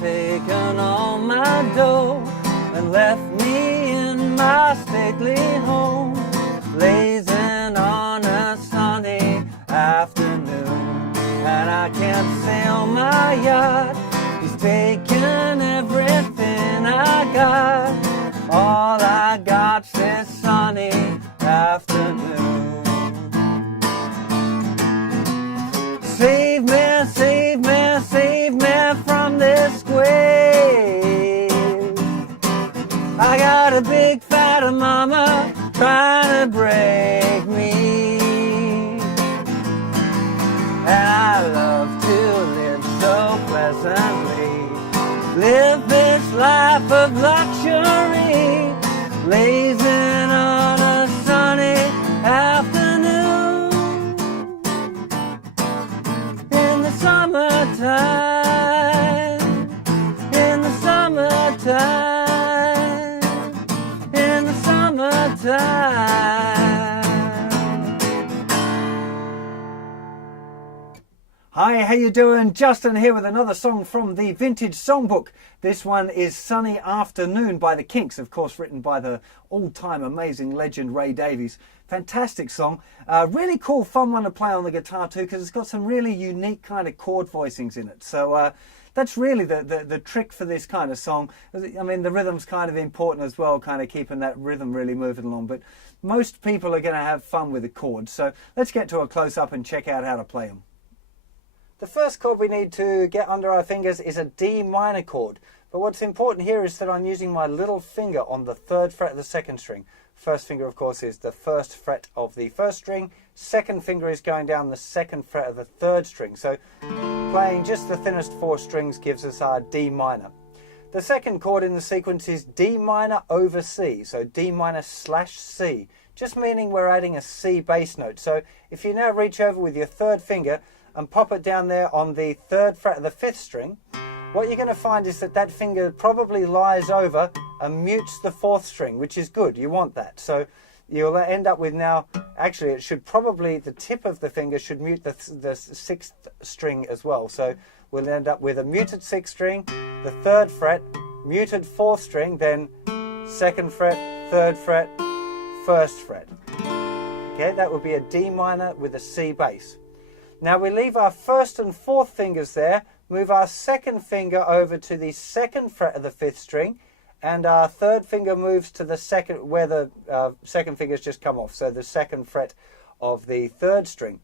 taken all my dough and left me in my stately home, blazing on a sunny afternoon. And I can't sail my yacht, he's taken everything I got. All I got's this sunny afternoon. Save me, save me, save me from this squeeze. I got a big fat mama trying to break me. And I love to live so pleasantly, live this life of luxury, blazing on a sunny afternoon. In the summertime, in the summertime, in the summertime. Hi, how you doing? Justin here with another song from the Vintage Songbook. This one is Sunny Afternoon by the Kinks, of course written by the all-time amazing legend Ray Davies. Fantastic song. Really cool, fun one to play on the guitar too, because it's got some really unique kind of chord voicings in it. So that's really the trick for this kind of song. I mean, the rhythm's kind of important as well, kind of keeping that rhythm really moving along. But most people are going to have fun with the chords. So let's get to a close-up and check out how to play them. The first chord we need to get under our fingers is a D minor chord. But what's important here is that I'm using my little finger on the 3rd fret of the 2nd string. First finger, of course, is the 1st fret of the 1st string. 2nd finger is going down the 2nd fret of the 3rd string. So playing just the thinnest 4 strings gives us our D minor. The second chord in the sequence is D minor over C. So D minor / C. Just meaning we're adding a C bass note. So if you now reach over with your 3rd finger and pop it down there on the 3rd fret of the 5th string, what you're going to find is that that finger probably lies over and mutes the 4th string, which is good. You want that. So you'll end up with now, actually it should probably, the tip of the finger should mute the 6th string as well. So we'll end up with a muted 6th string, the 3rd fret, muted 4th string, then 2nd fret, 3rd fret, 1st fret. Okay, that would be a D minor with a C bass. Now we leave our 1st and 4th fingers there, move our 2nd finger over to the 2nd fret of the 5th string, and our 3rd finger moves to the 2nd, where the 2nd finger's just come off, so the 2nd fret of the 3rd string.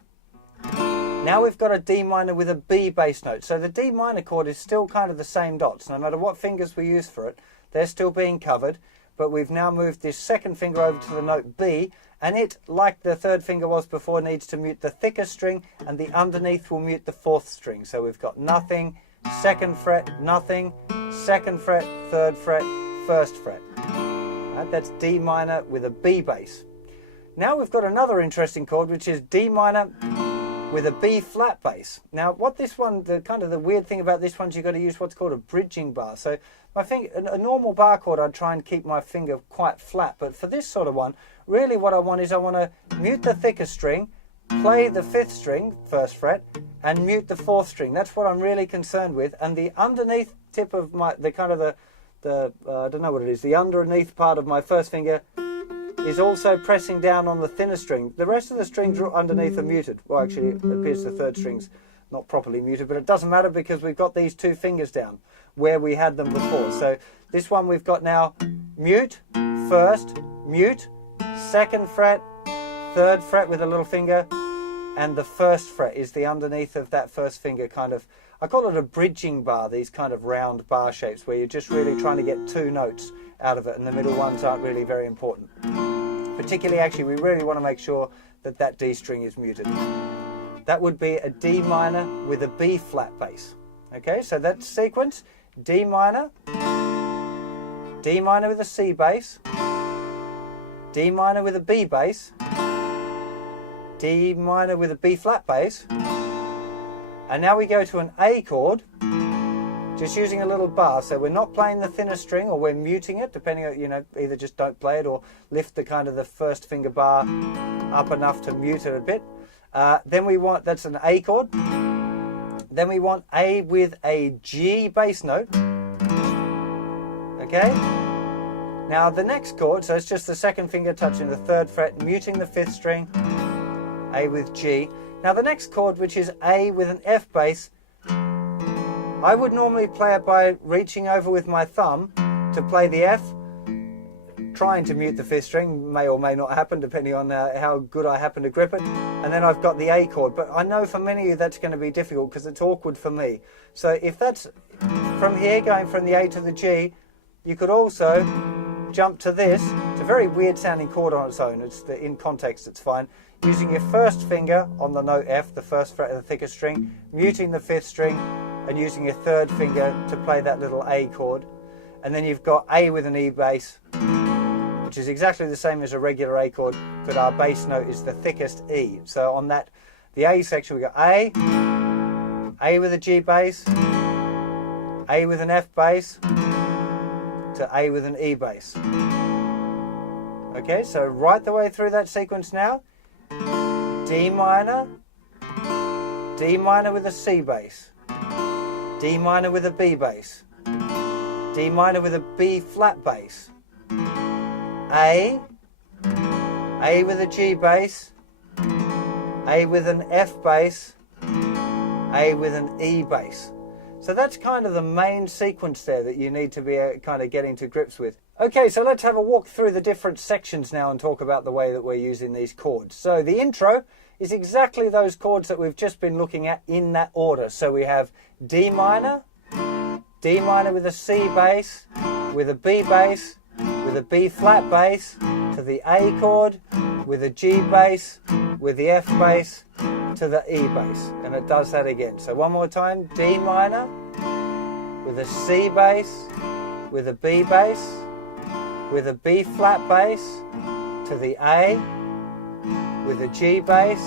Now we've got a D minor with a B bass note, so the D minor chord is still kind of the same dots, no matter what fingers we use for it, they're still being covered, but we've now moved this 2nd finger over to the note B, and it, like the 3rd finger was before, needs to mute the thicker string, and the underneath will mute the 4th string. So we've got nothing, 2nd fret, nothing, 2nd fret, 3rd fret, 1st fret. Right, that's D minor with a B bass. Now we've got another interesting chord, which is D minor with a B flat bass. Now what this one, the weird thing about this one is you've got to use what's called a bridging bar. So my finger, a normal bar chord, I'd try and keep my finger quite flat, but for this sort of one, really what I want is I want to mute the thicker string, play the 5th string, 1st fret, and mute the 4th string. That's what I'm really concerned with. And the underneath tip of my, I don't know what it is, the underneath part of my 1st finger is also pressing down on the thinner string. The rest of the strings underneath are muted. Well, actually, it appears the 3rd string's not properly muted, but it doesn't matter because we've got these 2 fingers down where we had them before. So this one we've got now mute, 1st, mute, 2nd fret, 3rd fret with a little finger, and the 1st fret is the underneath of that 1st finger, kind of, I call it a bridging bar, these kind of round bar shapes where you're just really trying to get 2 notes out of it, and the middle ones aren't really very important. Particularly, actually, we really want to make sure that that D string is muted. That would be a D minor with a B flat bass. Okay, so that sequence, D minor with a C bass, D minor with a B bass, D minor with a B flat bass, and now we go to an A chord, just using a little bar. So we're not playing the thinner string, or we're muting it, depending on, either just don't play it or lift the kind of the 1st finger bar up enough to mute it a bit. Then we want, that's an A chord. Then we want A with a G bass note. Okay? Now the next chord, so it's just the second finger touching the 3rd fret, muting the 5th string, A with G. Now the next chord, which is A with an F bass, I would normally play it by reaching over with my thumb to play the F, trying to mute the 5th string, may or may not happen depending on how good I happen to grip it, and then I've got the A chord. But I know for many of you that's going to be difficult because it's awkward for me. So if that's from here going from the A to the G, you could also jump to this. It's a very weird sounding chord on its own. In context it's fine. Using your 1st finger on the note F, the 1st fret of the thicker string, muting the 5th string, and using your 3rd finger to play that little A chord. And then you've got A with an E bass, which is exactly the same as a regular A chord, but our bass note is the thickest E. So on that, the A section, we got A with a G bass, A with an F bass, to A with an E bass. Okay, so right the way through that sequence now. D minor with a C bass, D minor with a B bass, D minor with a B flat bass, A with a G bass, A with an F bass, A with an E bass. So that's kind of the main sequence there that you need to be kind of getting to grips with. Okay, so let's have a walk through the different sections now and talk about the way that we're using these chords. So the intro is exactly those chords that we've just been looking at in that order. So we have D minor with a C bass, with a B bass, with a B flat bass, to the A chord, with a G bass, with the F bass, to the E bass. And it does that again. So one more time, D minor, with a C bass, with a B bass, with a B flat bass, to the A, with a G bass,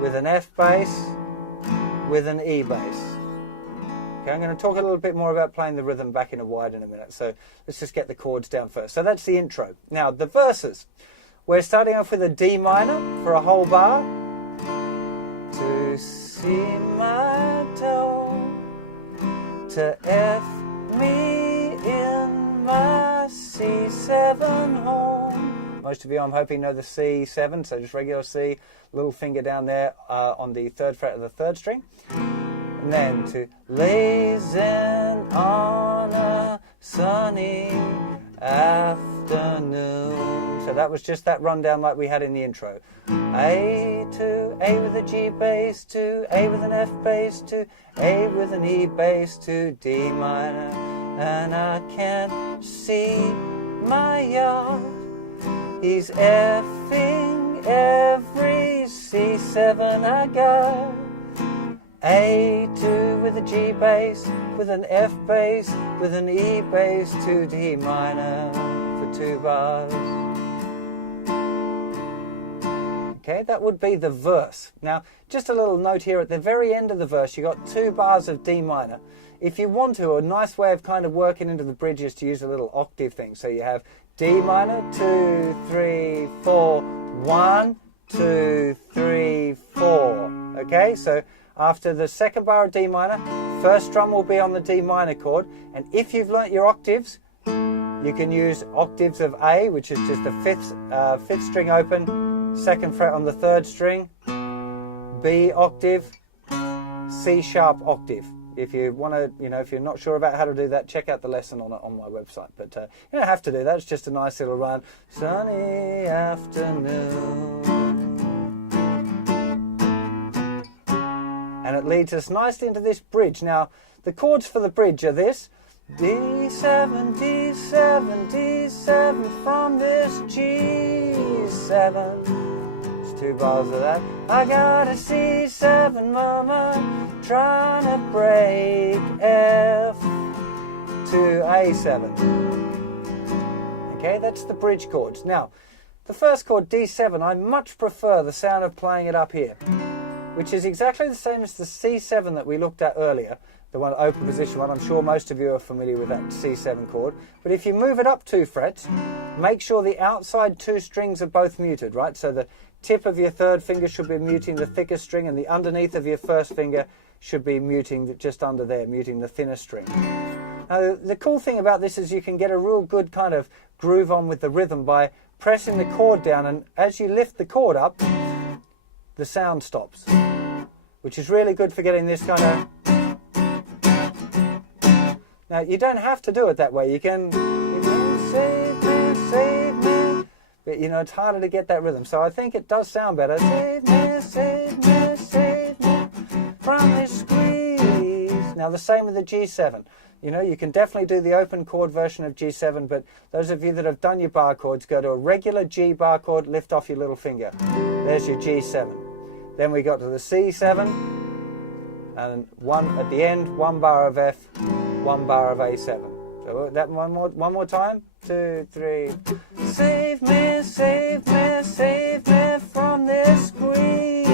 with an F bass, with an E bass. Okay, I'm going to talk a little bit more about playing the rhythm back in a wide in a minute, so let's just get the chords down first. So that's the intro. Now the verses. We're starting off with a D minor for a whole bar. To C my tone, to F me in my C7 home. Most of you, I'm hoping, know the C7, so just regular C, little finger down there on the 3rd fret of the 3rd string. And then to lazing on a sunny afternoon. So that was just that rundown like we had in the intro. A to A with a G bass, to A with an F bass, to A with an E bass, to D minor. And I can't see my yard. He's effing every C7 I got. A2 with a G bass, with an F bass, with an E bass, to D minor for 2 bars. Okay, that would be the verse. Now, just a little note here at the very end of the verse, you got 2 bars of D minor. If you want to, a nice way of kind of working into the bridge is to use a little octave thing. So you have D minor, 2, 3, 4, 1, 2, 3, 4. Okay, so after the second bar of D minor, first strum will be on the D minor chord. And if you've learnt your octaves, you can use octaves of A, which is just the 5th string open, 2nd fret on the 3rd string, B octave, C sharp octave. If you want to, if you're not sure about how to do that, check out the lesson on my website. But you don't have to do that. It's just a nice little run. Sunny afternoon. And it leads us nicely into this bridge. Now, the chords for the bridge are this. D7, D7, D7 from this G7. It's 2 bars of that. I got a C7, mama, trying to break F to A7. Okay, that's the bridge chords. Now, the first chord, D7, I much prefer the sound of playing it up here, which is exactly the same as the C7 that we looked at earlier, the one open position one. I'm sure most of you are familiar with that C7 chord. But if you move it up 2 frets, make sure the outside 2 strings are both muted, right? So the tip of your 3rd finger should be muting the thicker string, and the underneath of your 1st finger should be muting just under there, muting the thinner string. The cool thing about this is you can get a real good kind of groove on with the rhythm by pressing the chord down, and as you lift the chord up, the sound stops, which is really good for getting this kind of... Now, you don't have to do it that way. You can save me, but you know, it's harder to get that rhythm. So I think it does sound better. Save me from this squeeze. Now, the same with the G7. You know, you can definitely do the open chord version of G7, but those of you that have done your bar chords, go to a regular G bar chord, lift off your little finger. There's your G7. Then we got to the C7, and one at the end, 1 bar of F, 1 bar of A7. So that one more time. 2, 3. Save me from this squeeze.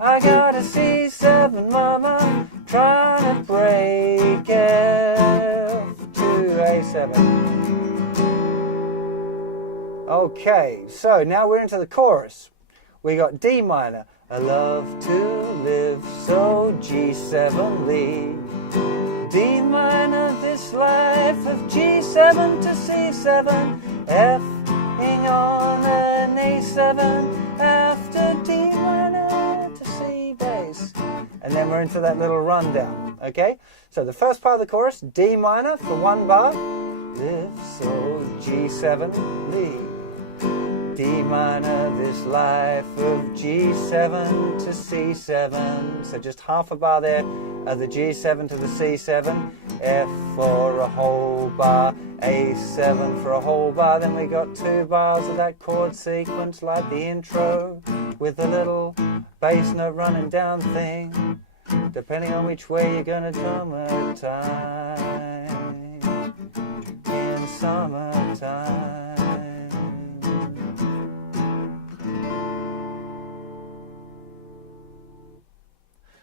I got a C7, mama, trying to break F to A7. Okay, so now we're into the chorus. We got D minor. I love to live so G7 lead. D minor, this life of G7 to C7. F-ing on an A7 after D minor to C bass. And then we're into that little rundown, okay? So the first part of the chorus, D minor for 1 bar. Live so G7 lead. D minor, this life of G7 to C7. So just half a bar there of the G7 to the C7. F for a whole bar, A7 for a whole bar. Then we got 2 bars of that chord sequence like the intro with a little bass note running down thing. Depending on which way you're gonna summertime. In summertime.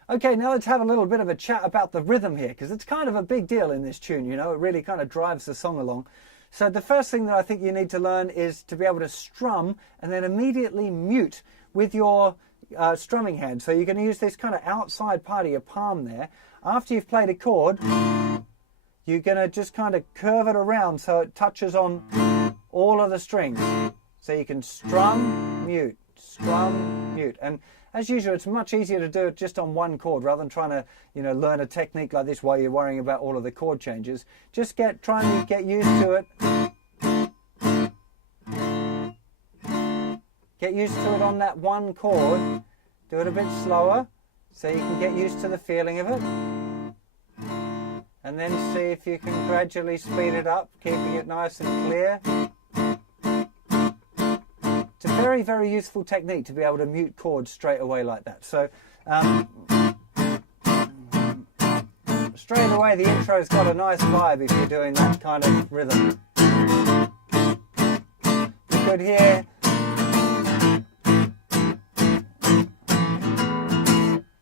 Okay, now let's have a little bit of a chat about the rhythm here, because it's kind of a big deal in this tune, you know, it really kind of drives the song along. So the first thing that I think you need to learn is to be able to strum and then immediately mute with your strumming hand. So you're going to use this kind of outside part of your palm there. After you've played a chord, you're going to just kind of curve it around so it touches on all of the strings. So you can strum, mute, and as usual, it's much easier to do it just on one chord rather than trying to, you know, learn a technique like this while you're worrying about all of the chord changes. Just try and get used to it. Get used to it on that one chord. Do it a bit slower so you can get used to the feeling of it. And then see if you can gradually speed it up, keeping it nice and clear. It's a very, very useful technique to be able to mute chords straight away like that. So straight away the intro's got a nice vibe if you're doing that kind of rhythm. You could hear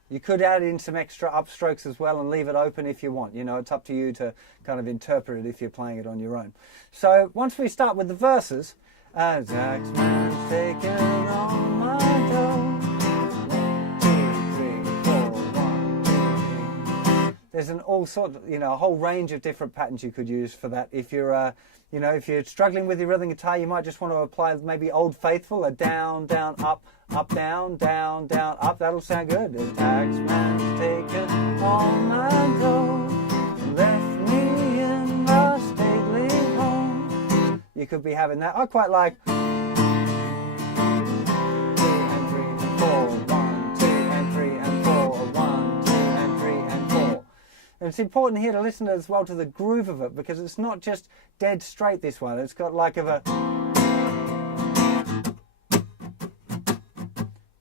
you could add in some extra upstrokes as well and leave it open if you want. You know, it's up to you to kind of interpret it if you're playing it on your own. So once we start with the verses, Taxman's taking on my door. 1, 2, 3, 4, 1, 2, 3. There's a whole range of different patterns you could use for that. If you're, if you're struggling with your rhythm guitar, you might just want to apply maybe Old Faithful, a down, down, up, down, down, down, up. That'll sound good. The taxman's taking on my door, left me in my stately home. You could be having that. I quite like 2 and 3 and 4, 1, 2 and 3 and 4, 1, 2 and 3 and 4. And it's important here to listen as well to the groove of it, because it's not just dead straight, this one. It's got like of a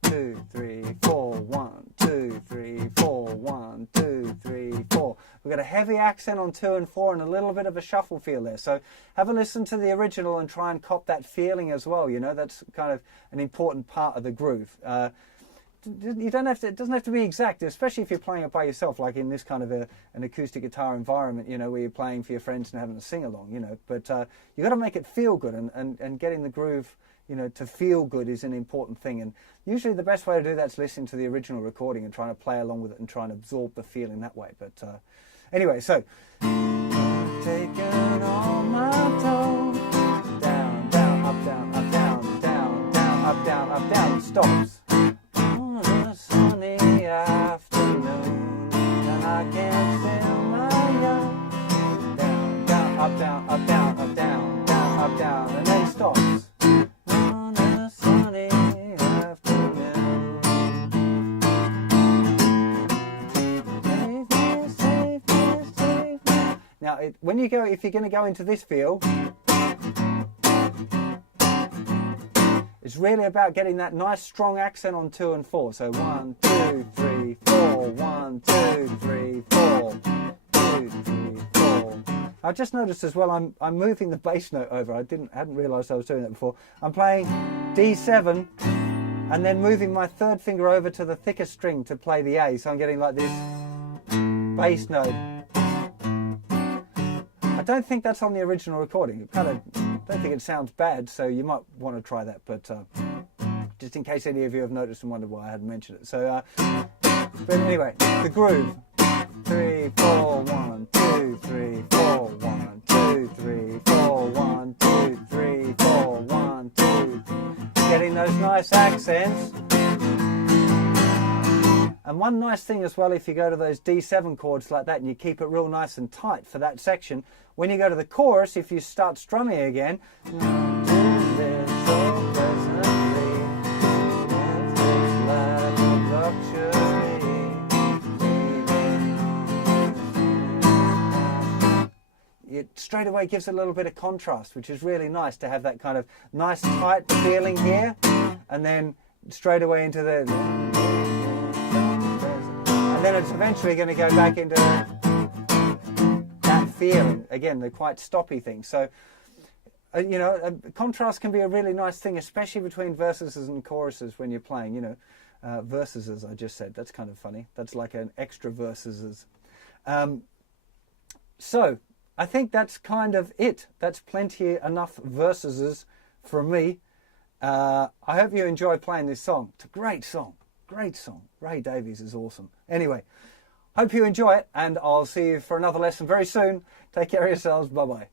2, 3, 4, 1, 2, 3, 4, 1, 2, 3, 4. We've got a heavy accent on 2 and 4 and a little bit of a shuffle feel there. So have a listen to the original and try and cop that feeling as well. You know, that's kind of an important part of the groove. You don't have to. It doesn't have to be exact, especially if you're playing it by yourself, like in this kind of an acoustic guitar environment. You know, where you're playing for your friends and having a sing along. You know, but you got to make it feel good and getting the groove you know, to feel good is an important thing. And usually the best way to do that is listening to the original recording and trying to play along with it and trying to absorb the feeling that way. But anyway, so taking all my toes, down, down, up, down, up, down, down, down, up, down, up, down, stops. On a sunny afternoon, and I can't feel my young. Down, down, up, down, up, down, up, down, down, up, down, and then stops. On a sunny afternoon. Save me, save me, save me. Now, when you go, if you're going to go into this feel, it's really about getting that nice strong accent on 2 and 4. So 1, 2, 3, 4, 1, 2, 3, 4, 2, 3, 4. I just noticed as well I'm moving the bass note over. I hadn't realised I was doing that before. I'm playing D7 and then moving my third finger over to the thicker string to play the A. So I'm getting like this bass note. I don't think that's on the original recording. I don't think it sounds bad, so you might want to try that. But just in case any of you have noticed and wondered why I hadn't mentioned it. So, but anyway, the groove. 3, 4, 1, 2, 3, 4, 1, 2, 3, 4, 1, 2, 3, 4, 1, 2. Getting those nice accents. And one nice thing as well, if you go to those D7 chords like that and you keep it real nice and tight for that section, when you go to the chorus, if you start strumming again, it straight away gives a little bit of contrast, which is really nice to have that kind of nice tight feeling here, and then straight away into the, and then it's eventually going to go back into that feeling again, the quite stoppy thing. So you know, contrast can be a really nice thing, especially between verses and choruses when you're playing, you know. Verses, as I just said, that's kind of funny. That's like an extra verses. So I think that's kind of it. That's plenty enough verses from me. I hope you enjoy playing this song. It's a great song. Great song. Ray Davies is awesome. Anyway, hope you enjoy it, and I'll see you for another lesson very soon. Take care of yourselves. Bye-bye.